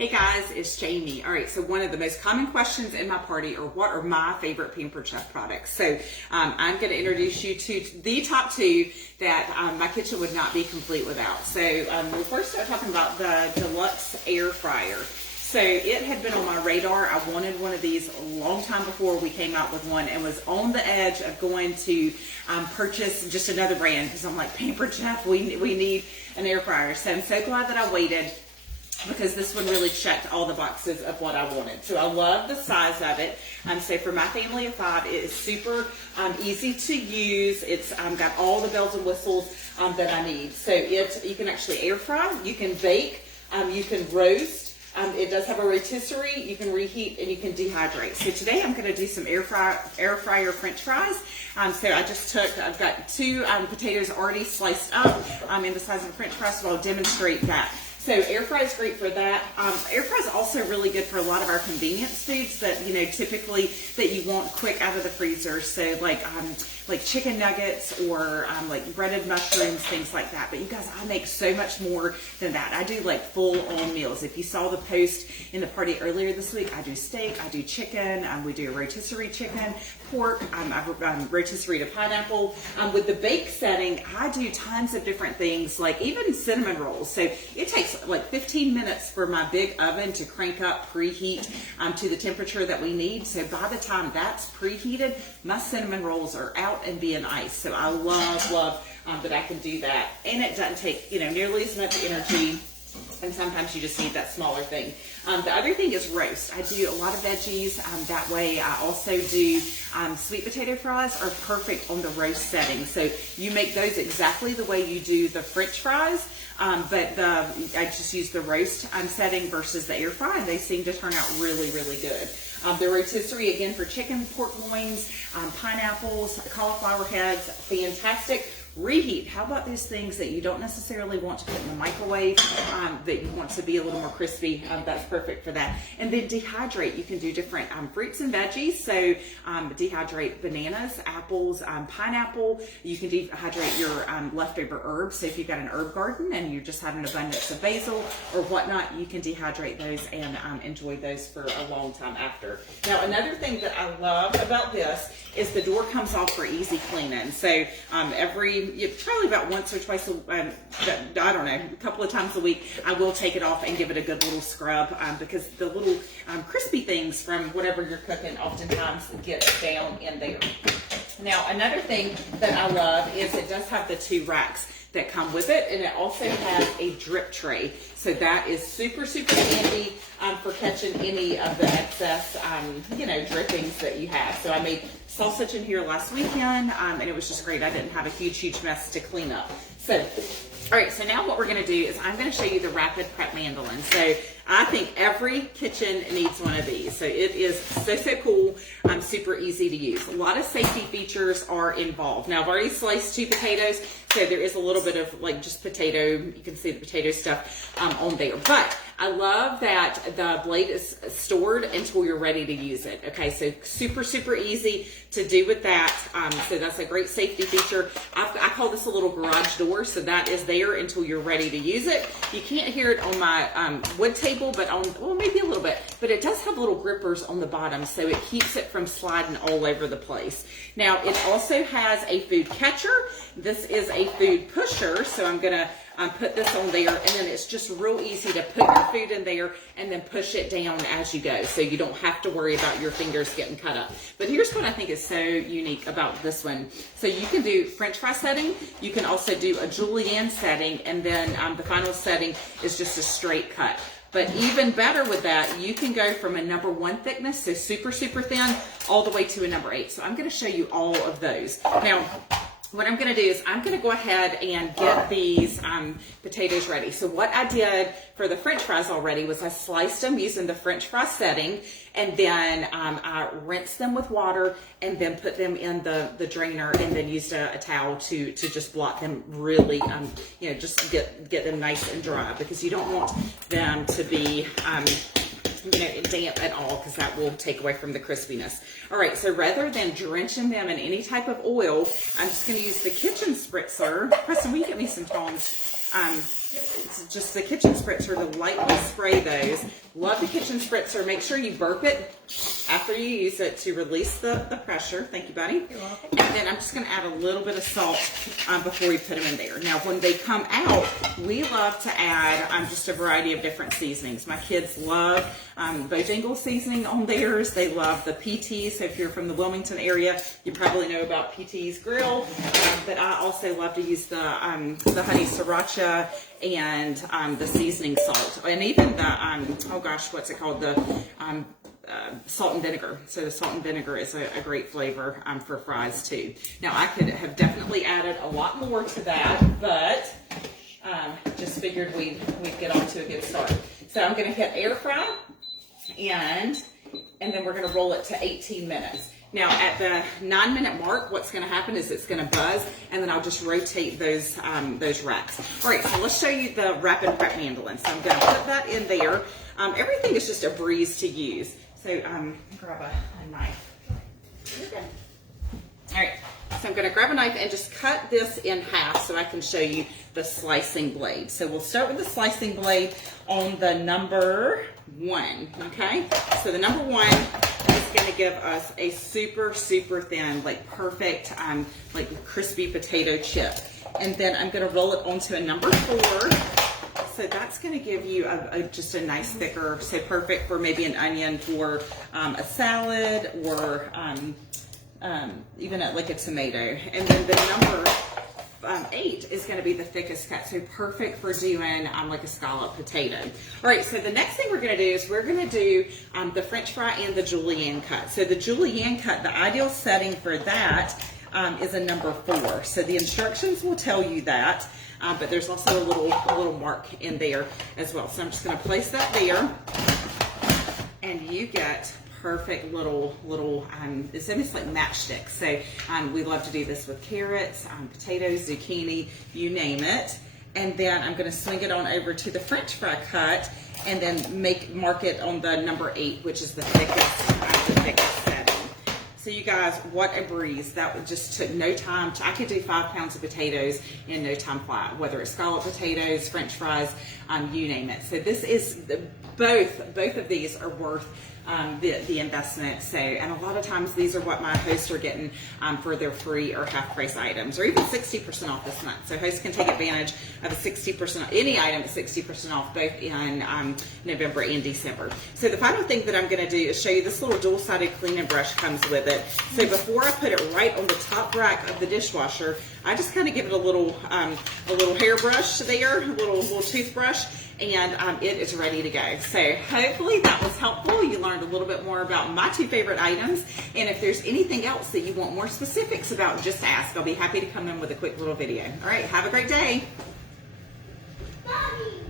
Hey guys, it's Jamie. All right, so one of the most common questions in my party are what are my favorite Pampered Chef products? So I'm going to introduce you to the top two that my kitchen would not be complete without. So we'll first start talking about the Deluxe air fryer. So it had been on my radar. I wanted one of these a long time before we came out with one and was on the edge of going to purchase just another brand because I'm like, Pampered Chef, we need an air fryer. So I'm so glad that I waited, because this one really checked all the boxes of what I wanted. So I love the size of it. So for my family of 5, it is super easy to use. It's got all the bells and whistles that I need. So you can actually air fry, you can bake, you can roast. It does have a rotisserie, you can reheat, and you can dehydrate. So today I'm going to do some air fryer French fries. So I've got 2 potatoes already sliced up in the size of a French fry, so I'll demonstrate that. So air fry is great for that. Air fry is also really good for a lot of our convenience foods that, typically that you want quick out of the freezer. So like chicken nuggets or like breaded mushrooms, things like that. But you guys, I make so much more than that. I do like full on meals. If you saw the post in the party earlier this week, I do steak, I do chicken, we do a rotisserie chicken, pork, I've rotisserie to pineapple. With the bake setting, I do tons of different things, like even cinnamon rolls. So it takes like 15 minutes for my big oven to crank up, preheat to the temperature that we need. So by the time that's preheated, my cinnamon rolls are out and being iced. So I love that I can do that. And it doesn't take, nearly as much energy. And sometimes you just need that smaller thing. The other thing is roast. I do a lot of veggies that way. I also do sweet potato fries are perfect on the roast setting. So you make those exactly the way you do the French fries, but I just use the roast setting versus the air fry, and they seem to turn out really, really good. The rotisserie, again, for chicken, pork loins, pineapples, cauliflower heads, fantastic. Reheat. How about those things that you don't necessarily want to put in the microwave, that you want to be a little more crispy? That's perfect for that. And then dehydrate. You can do different fruits and veggies. So dehydrate bananas, apples, pineapple. You can dehydrate your leftover herbs. So if you've got an herb garden and you just have an abundance of basil or whatnot, you can dehydrate those and enjoy those for a long time after. Now, another thing that I love about this is the door comes off for easy cleaning. So probably about once or twice, I don't know, a couple of times a week, I will take it off and give it a good little scrub because the little crispy things from whatever you're cooking oftentimes get down in there. Now, another thing that I love is it does have the 2 racks that come with it, and it also has a drip tray. So that is super, super handy for catching any of the excess, drippings that you have. So I made sausage in here last weekend, and it was just great. I didn't have a huge mess to clean up. So, all right, so now what we're gonna do is I'm gonna show you the Rapid Prep Mandoline. So I think every kitchen needs one of these. So it is so cool, super easy to use. A lot of safety features are involved. Now I've already sliced 2 potatoes, so there is a little bit of like just potato, you can see the potato stuff on there. But I love that the blade is stored until you're ready to use it. Okay, so super easy to do with that. So that's a great safety feature. I call this a little garage door, so that is there until you're ready to use it. You can't hear it on my wood table, but maybe a little bit. But it does have little grippers on the bottom, so it keeps it from sliding all over the place. Now, it also has a food catcher. This is a food pusher, so I'm gonna put this on there, and then it's just real easy to put your food in there and then push it down as you go, so you don't have to worry about your fingers getting cut up. But here's what I think is so unique about this one. So you can do French fry setting, you can also do a julienne setting, and then the final setting is just a straight cut. But even better with that, you can go from a number 1 thickness, so super thin, all the way to a number 8. So I'm gonna show you all of those. Now, what I'm going to do is I'm going to go ahead and get these potatoes ready. So what I did for the French fries already was I sliced them using the French fry setting, and then I rinsed them with water and then put them in the drainer, and then used a towel to just blot them really, just get them nice and dry, because you don't want them to be damp at all, because that will take away from the crispiness. All right, so rather than drenching them in any type of oil, I'm just going to use the kitchen spritzer. Preston, will you get me some tongs? it's just the kitchen spritzer to lightly spray those. Love the kitchen spritzer. Make sure you burp it after you use it to release the pressure. Thank you, buddy. You're welcome. And then I'm just going to add a little bit of salt before we put them in there. Now, when they come out, we love to add just a variety of different seasonings. My kids love Bojangles seasoning on theirs. They love the PT. So if you're from the Wilmington area, you probably know about PT's Grill. But I also love to use the honey sriracha and the seasoning salt, and even the oh gosh, what's it called, the salt and vinegar. So the salt and vinegar is a great flavor for fries too. Now I could have definitely added a lot more to that, but just figured we'd get off to a good start. So I'm going to hit air fry, and then we're going to roll it to 18 minutes. Now at the 9-minute mark, what's going to happen is it's going to buzz, and then I'll just rotate those racks. All right, so let's show you the rapid prep mandolin. So I'm going to put that in there. Everything is just a breeze to use. So grab a knife. All right, so I'm going to grab a knife and just cut this in half so I can show you the slicing blade. So we'll start with the slicing blade on the number 1, okay? So the number 1 is going to give us a super, super thin, like perfect, like crispy potato chip. And then I'm going to roll it onto a number 4. So that's going to give you just a nice thicker, so perfect for maybe an onion for a salad, or even like a tomato. And then the number 8 is going to be the thickest cut, so perfect for doing like a scallop potato. All right, so the next thing we're going to do is we're going to do the French fry and the julienne cut. So the julienne cut, the ideal setting for that is a number 4. So the instructions will tell you that, but there's also a little mark in there as well. So I'm just going to place that there, and you get perfect little it's almost like matchsticks. So we love to do this with carrots, potatoes, zucchini, you name it. And then I'm going to swing it on over to the French fry cut, and then mark it on the number 8, which is the thickest setting. So you guys, what a breeze. That just took no time. I could do 5 pounds of potatoes in no time flat, whether it's scallop potatoes, French fries, you name it. So this is, both of these are worth the investment. So, and a lot of times these are what my hosts are getting for their free or half price items, or even 60% off this month. So hosts can take advantage of a 60% off, any item at 60% off, both in November and December. So the final thing that I'm going to do is show you this little dual-sided cleaning brush comes with it. So before I put it right on the top rack of the dishwasher, I just kind of give it a little hairbrush there, a little toothbrush, and it is ready to go. So hopefully that was helpful. You learned a little bit more about my 2 favorite items. And if there's anything else that you want more specifics about, just ask. I'll be happy to come in with a quick little video. All right, have a great day. Mommy.